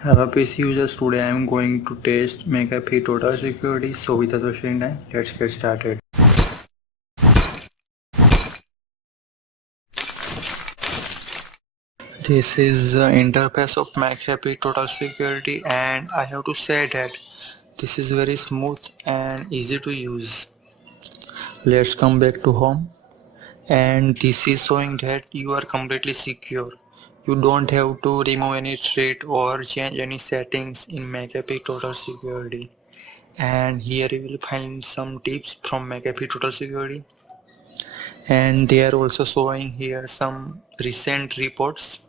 Hello PC users, today I am going to test McAfee Total Security. So without wasting time, let's get started. This is the interface of McAfee Total Security, and I have to say that this is very smooth and easy to use. Let's come back to home, and this is showing that you are completely secure. You don't have to remove any thread or change any settings in McAfee Total Security. And here you will find some tips from McAfee Total Security, and they are also showing here some recent reports,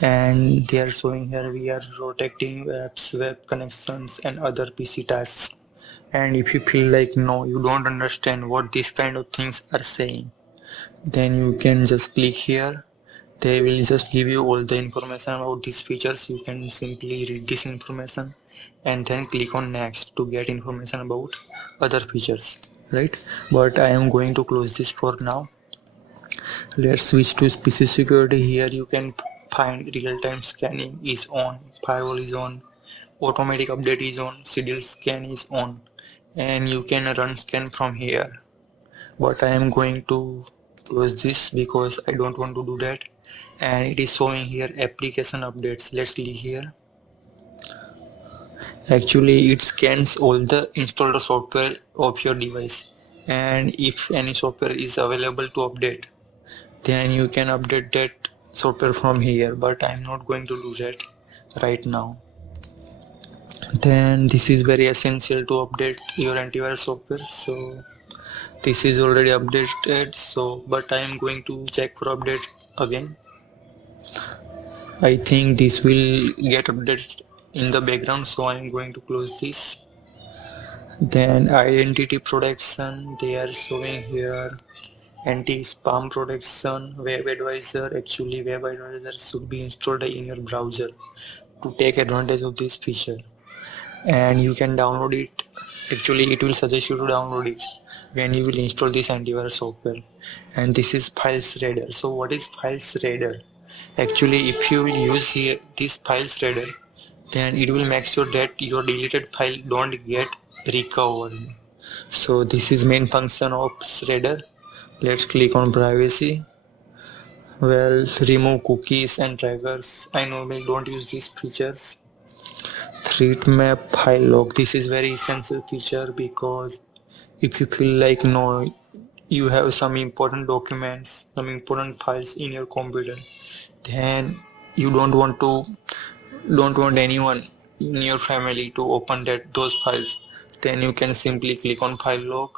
and they are showing here we are protecting apps, web connections and other PC tasks. And if you feel like no, you don't understand what these kind of things are saying, then you can just click here. They will just give you all the information about these features. You can simply read this information and then click on next to get information about other features, right? But I am going to close this for now. Let's switch to PC security. Here you can find real-time scanning is on, firewall is on, automatic update is on, scheduled scan is on, and you can run scan from here. But I am going to close this because I don't want to do that. And it is showing here application updates. Let's click here. Actually it scans all the installed software of your device, and if any software is available to update, then you can update that software from here, but I'm not going to do that right now. Then this is very essential to update your antivirus software, so this is already updated, so but I am going to check for update again. I think this will get updated in the background, so I am going to close this. Then identity protection, they are showing here anti-spam protection, web advisor. Actually web advisor should be installed in your browser to take advantage of this feature, and you can download it. Actually it will suggest you to download it when you will install this antivirus software. And this is file shredder. So what is file shredder? Actually if you will use here this file shredder, then it will make sure that your deleted file don't get recovered. So this is main function of shredder. Let's click on privacy. Well, remove cookies and trackers. I normally don't use these features. Threat map file log. This is very essential feature because if you feel like no, you have some important documents, some important files in your computer, then you don't want anyone in your family to open those files, then you can simply click on file log,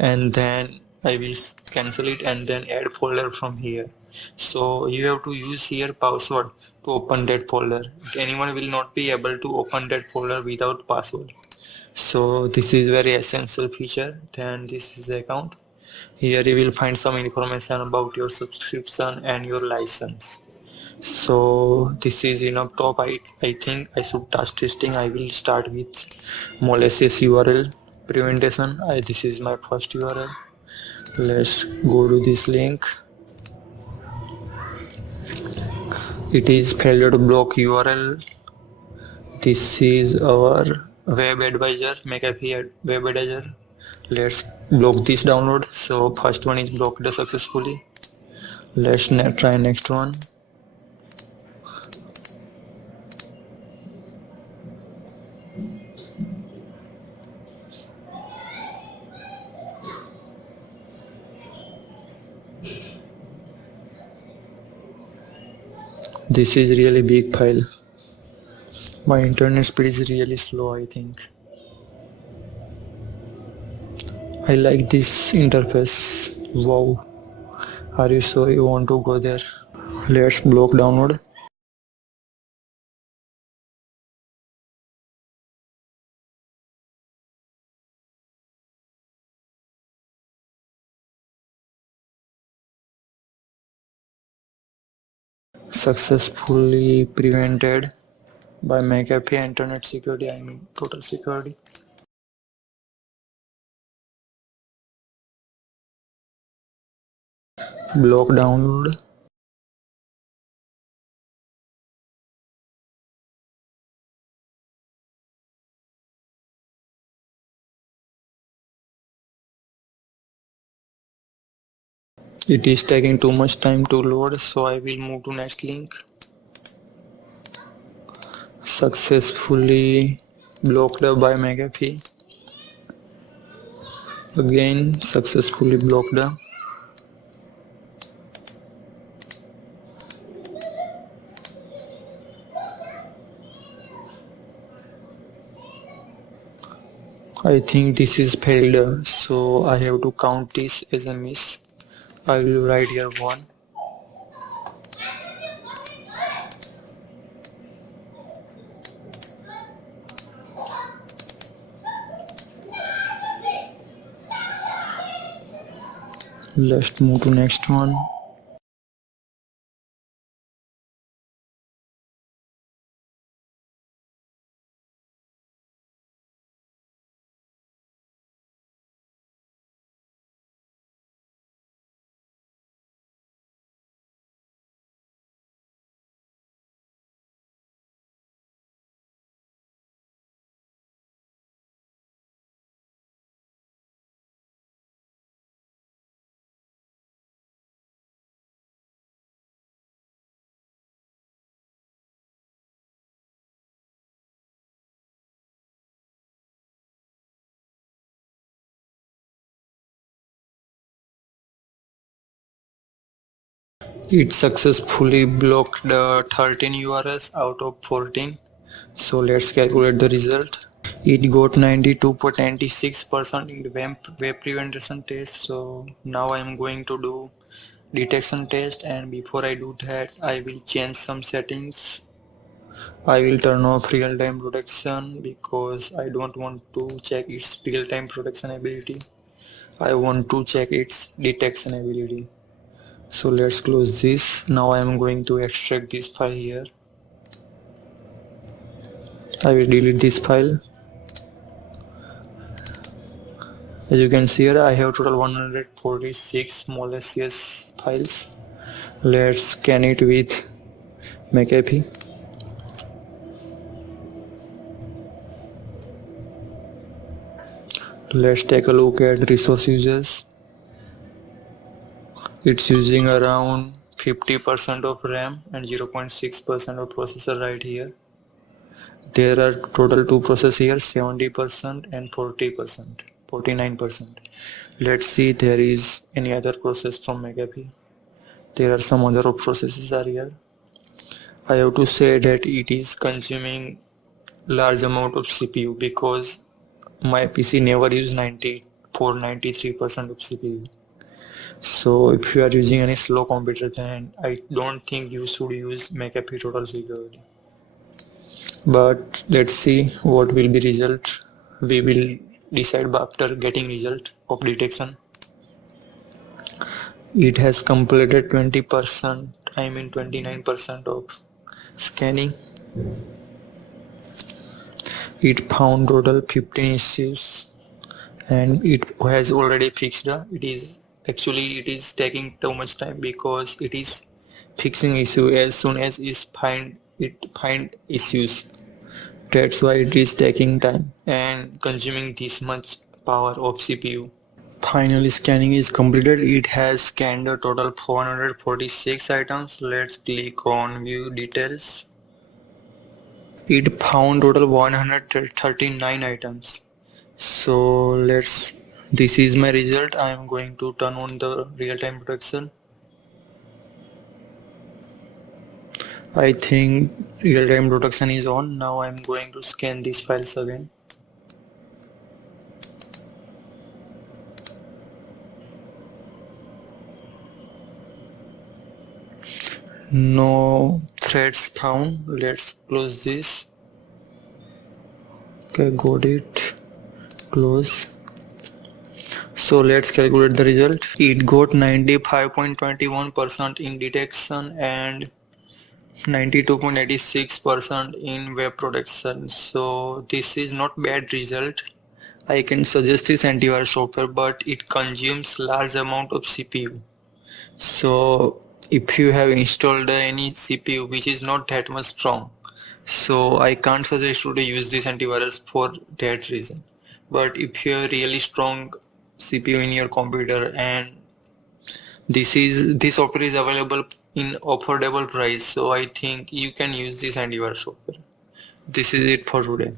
and then I will cancel it and then add folder from here. So you have to use here password to open that folder. Anyone will not be able to open that folder without password. So this is very essential feature. Then this is the account. Here you will find some information about your subscription and your license. So this is enough top. I think I should start testing. I will start with malicious URL prevention. This is my first URL. Let's go to this link. It is failure to block URL. This is our web advisor, McAfee web advisor. Let's block this download. So first one is blocked successfully. Let's try next one. This is really big file. My internet speed is really slow, I think. I like this interface. Wow. Are you sure you want to go there? Let's block download. Successfully prevented by McAfee Internet Security, I mean Total Security. Block download. It is taking too much time to load, so I will move to next link. Successfully blocked by McAfee. Again successfully blocked. I think this is failed, so I have to count this as a miss. I will write here 1. Let's move to next one. It successfully blocked 13 URLs out of 14. So let's calculate the result. It got 92.96% in the web prevention test. So now I am going to do detection test, and before I do that I will change some settings. I will turn off real-time protection because I don't want to check its real-time protection ability. I want to check its detection ability. So let's close this. Now I am going to extract this file here. I will delete this file. As you can see here, I have total 146 malicious files. Let's scan it with McAfee. Let's take a look at resource users. It's using around 50% of RAM and 0.6% of processor right here. There are total 2 processors here, 70% and 40%, 49%. Let's see if there is any other process from McAfee. There are some other processes are here. I have to say that it is consuming large amount of CPU because my PC never use 94-93% of CPU. So if you are using any slow computer, then I don't think you should use McAfee Total Security. But let's see what will be result. We will decide after getting result of detection. It has completed 20%, 29% of scanning. It found total 15 issues and it has already fixed. It is taking too much time because it is fixing issue as soon as it find issues. That's why it is taking time and consuming this much power of CPU. Finally, scanning is completed. It has scanned a total 446 items. Let's click on view details. It found total 139 items. So this is my result. I am going to turn on the real-time protection. I think real-time protection is on. Now I am going to scan these files again. No threads found. Let's close this. Okay, got it. Close. So let's calculate the result. It got 95.21% in detection and 92.86% in web protection. So this is not bad result. I can suggest this antivirus software, but it consumes large amount of CPU. So if you have installed any CPU which is not that much strong, so I can't suggest you to use this antivirus for that reason. But if you have really strong CPU in your computer and This software is available in affordable price, so I think you can use this antivirus software. This is it for today.